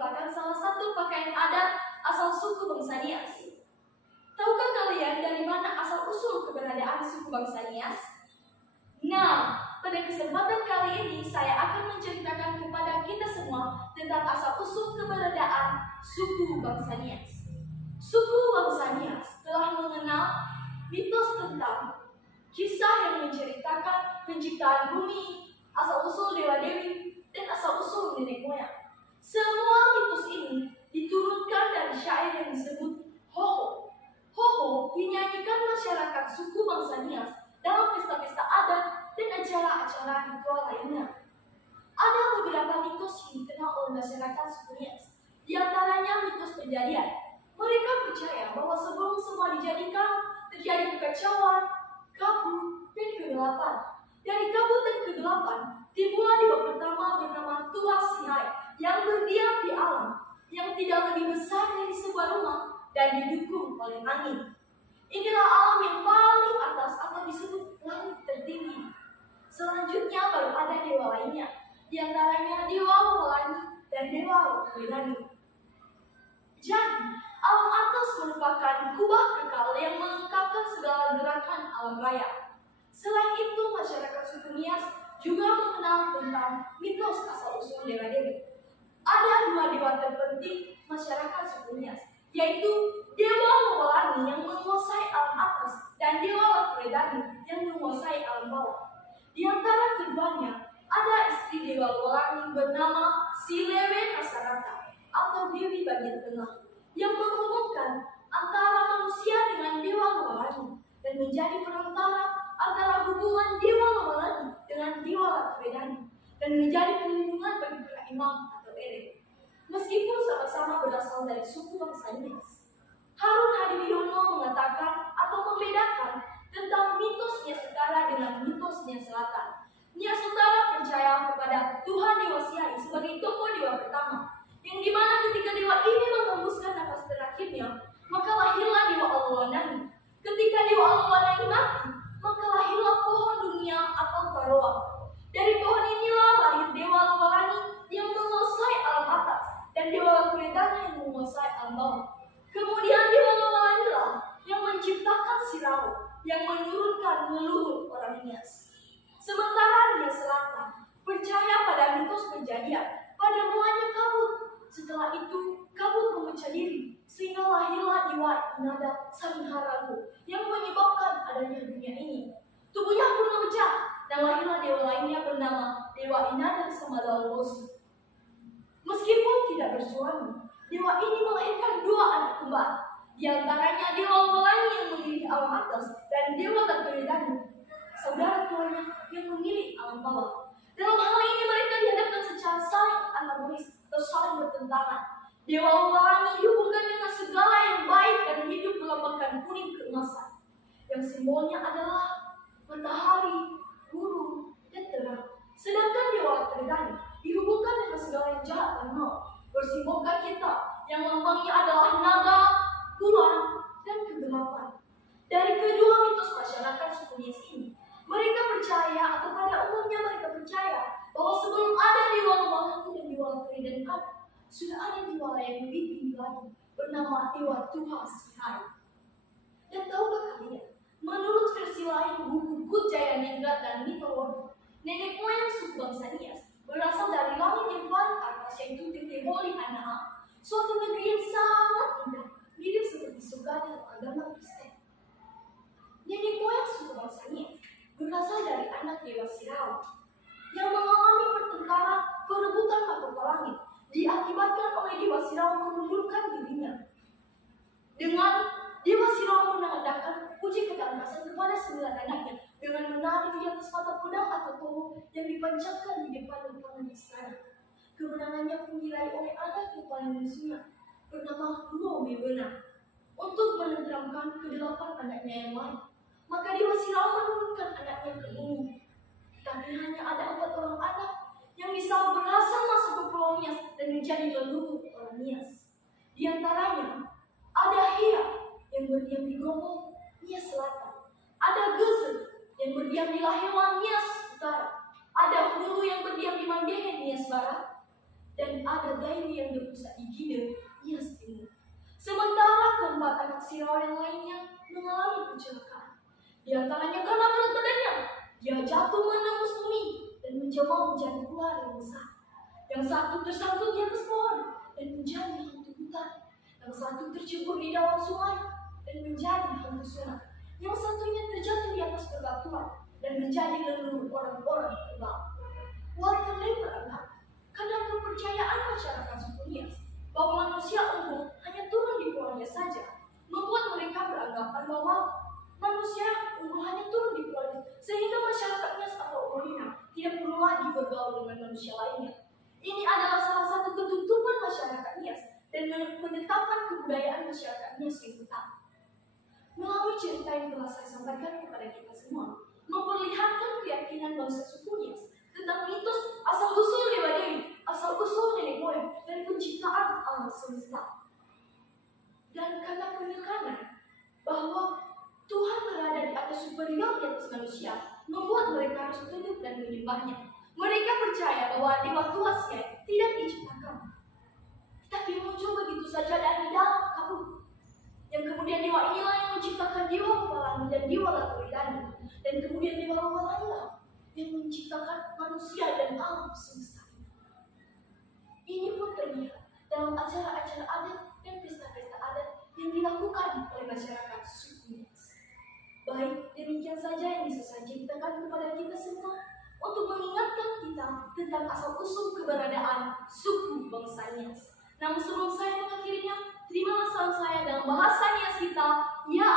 merupakan salah satu pakaian adat asal suku bangsa Nias. Tahukah kalian dari mana asal-usul keberadaan suku bangsa Nias? Nah, pada kesempatan kali ini saya akan menceritakan kepada kita semua tentang asal-usul keberadaan suku bangsa Nias. Suku bangsa Nias telah mengenal mitos tentang kisah yang menceritakan penciptaan bumi, asal-usul dewa-dewi, dan asal-usul nenek moyang. Semua mitos ini diturunkan dari syair yang disebut Hoho. Hoho dinyanyikan masyarakat suku bangsa Nias dalam pesta-pesta adat dan acara-acara ritual lainnya. Ada beberapa mitos yang dikenal oleh masyarakat suku Nias. Di antaranya mitos kejadian. Mereka percaya bahwa sebelum semua dijadikan, terjadi kekacauan, kabut, dan kegelapan. Dari kabut dan kegelapan, timbullah dewa pertama bernama Tua Sinai yang berdiam di alam, yang tidak lebih besar dari sebuah rumah dan didukung oleh angin. Inilah alam yang paling atas atau disebut langit tertinggi. Selanjutnya baru ada dewa lainnya, di antaranya Dewa Pelangi dan Dewa Wedani. Jadi, alam atas merupakan kubah kekal yang melengkapkan segala gerakan alam raya. Selain itu, masyarakat suku Nias juga mengenal tentang mitos asal-usul dewa-dewi. Ada dua dewa terpenting masyarakat suku Nias, yaitu Dewa Pelangi yang menguasai alam atas dan Dewa Wedani yang menguasai alam bawah. Di antara keduanya, ada istri Dewa Pelangi bernama Silewe Nasarata atau Dewi Bagian Tengah, yang menghubungkan antara manusia dengan Dewa Pelangi dan menjadi perantara antara hubungan Dewa Pelangi dengan Dewa Wedani dan menjadi perlindungan bagi para imam atau elit. Meskipun sama-sama berasal dari suku bangsa Nias, Harun Hadiwiono mengatakan atau membedakan tentang mitos Nias Utara dengan mitos Nias Selatan. Nias Utara percaya kepada Tuhan Dewa Siai sebagai tokoh dewa pertama, yang dimana ketika dewa ini menghembuskan nafas terakhirnya, maka lahirlah Dewa Alwanani. Ketika Dewa Alwanani mati, maka lahirlah pohon dunia atau Taroa. Dari pohon inilah lahir Dewa Alwanani yang menguasai alam atas dan Dewa Wedani yang menguasai alam bawah. Kemudian Dewa Alwanani lah yang menciptakan Sirau, yang menurunkan leluhur orang Nias. Sementara Nias Selatan percaya pada mitos kejadian, pada mulanya kabut. Setelah itu, kabut memecah diri, sehingga lahirlah Dewa Inada Samiharaku yang menyebabkan adanya dunia ini. Tubuhnya pun memecah, dan lahirlah dewa lainnya bernama Dewa Inada Samadalwosu. Meskipun tidak bersuami, dewa ini melahirkan dua anak kembar. Di antaranya Dewa Pelangi yang memilih alam atas dan Dewa Wedani, saudara tuanya yang memilih alam bawah. Dalam hal ini mereka dihadapkan secara saling antagonis atau saling bertentangan. Dewa Pelangi dihubungkan dengan segala yang baik dan hidup melambangkan kuning keemasan, yang simbolnya adalah matahari, guru, dan terang. Sedangkan Dewa Wedani dihubungkan dengan segala yang jahat dan maut, bersimbolkan kita, yang lambangnya adalah naga, bulan, dan kegelapan. Dari kedua mitos masyarakat suku Nias ini, mereka percaya atau pada umumnya mereka percaya bahwa sebelum ada Dewa Pelangi dan Dewa Wedani sudah ada dewa yang lebih tinggi lagi bernama Dewa Tuha Sihai. Dan tahukah kalian, menurut versi lain buku Gut Jayaningrat dan mitologi, nenek moyang suku bangsa Nias berasal dari langit yang paling atas, yaitu Teteholi Anaa, suatu negeri yang sangat indah, mirip seperti surga dalam agama Kristen. Nenek moyang suku bangsa Nias berasal dari anak Dewa Sirau yang mengalami pertengkaran perebutan mahkota langit, diakibatkan oleh Dewa Sirau mengundurkan dirinya. Dengan Dewa Sirau mengadakan uji ketangkasan kepada 9 anaknya dengan menarik di atas mata pedang atau tombol yang dipancapkan di depan lupangan istana. Kemenangannya pun diraih oleh anak yang paling musuhnya bernama Luo Mewena untuk menenteramkan kedelapan anaknya yang lain. Maka Dewa Sirau menurunkan anaknya ke bumi. Tapi hanya ada 4 orang anak yang bisa berhasil masuk ke Pulau Nias dan menjadi leluhur orang Nias. Di antaranya ada Hia yang berdiam di Gombong, Nias Selatan. Ada Geser yang berdiam di Lahewan, Nias Utara. Ada Hulu yang berdiam di Mandehe, Nias Barat. Dan ada Dairi yang berpusat Sirawa yang lainnya mengalami kecelakaan. Di antaranya karena berat badannya, dia jatuh menembus bumi dan menjelma menjadi ular yang besar. Yang satu tersangkut di atas pohon dan menjadi hantu hutan. Yang satu tercebur di dalam sungai dan menjadi hantu sungai. Yang satunya terjatuh di atas bebatuan dan menjadi leluhur orang-orang kebal. Warga lain beranggap karena kepercayaan masyarakat suku Nias bahwa manusia ungu hanya turun di puaunya saja, membuat mereka beranggapan bahwa manusia ungu hanya turun di puaunya, sehingga masyarakat Nias atau Orina tidak perlu lagi bergaul dengan manusia lainnya. Ini adalah salah satu ketutupan masyarakat Nias dan menetapkan kebudayaan masyarakat Nias yang tetap. Melalui cerita yang telah saya sampaikan kepada kita semua, memperlihatkan keyakinan bangsa suku Nias tentang mitos asal-usul Dewa Dewi, asal-usul nenek moyang, dan penciptaan alam semesta. Dan karena penekanan bahwa Tuhan berada di atas superior di atas manusia, membuat mereka harus tunduk dan menyembahnya. Mereka percaya bahwa Dewa Tuasnya tidak diciptakan, tapi muncul begitu saja dari dalam kabut. Yang kemudian dewa inilah yang menciptakan dewa pelangi dan dewa Laturidani, dan kemudian dewa Lomalanilah yang menciptakan manusia dan alam semesta ini. Ini pun terlihat dalam acara-acara adat dan pesta-pesta adat yang dilakukan oleh masyarakat suku Nias. Baik, demikian saja yang bisa saya ceritakan kepada kita semua untuk mengingatkan kita tentang asal-usul keberadaan suku bangsa Nias. Namun sebelum saya mengakhirinya, terimalah salam saya dalam bahasa Nias kita, ya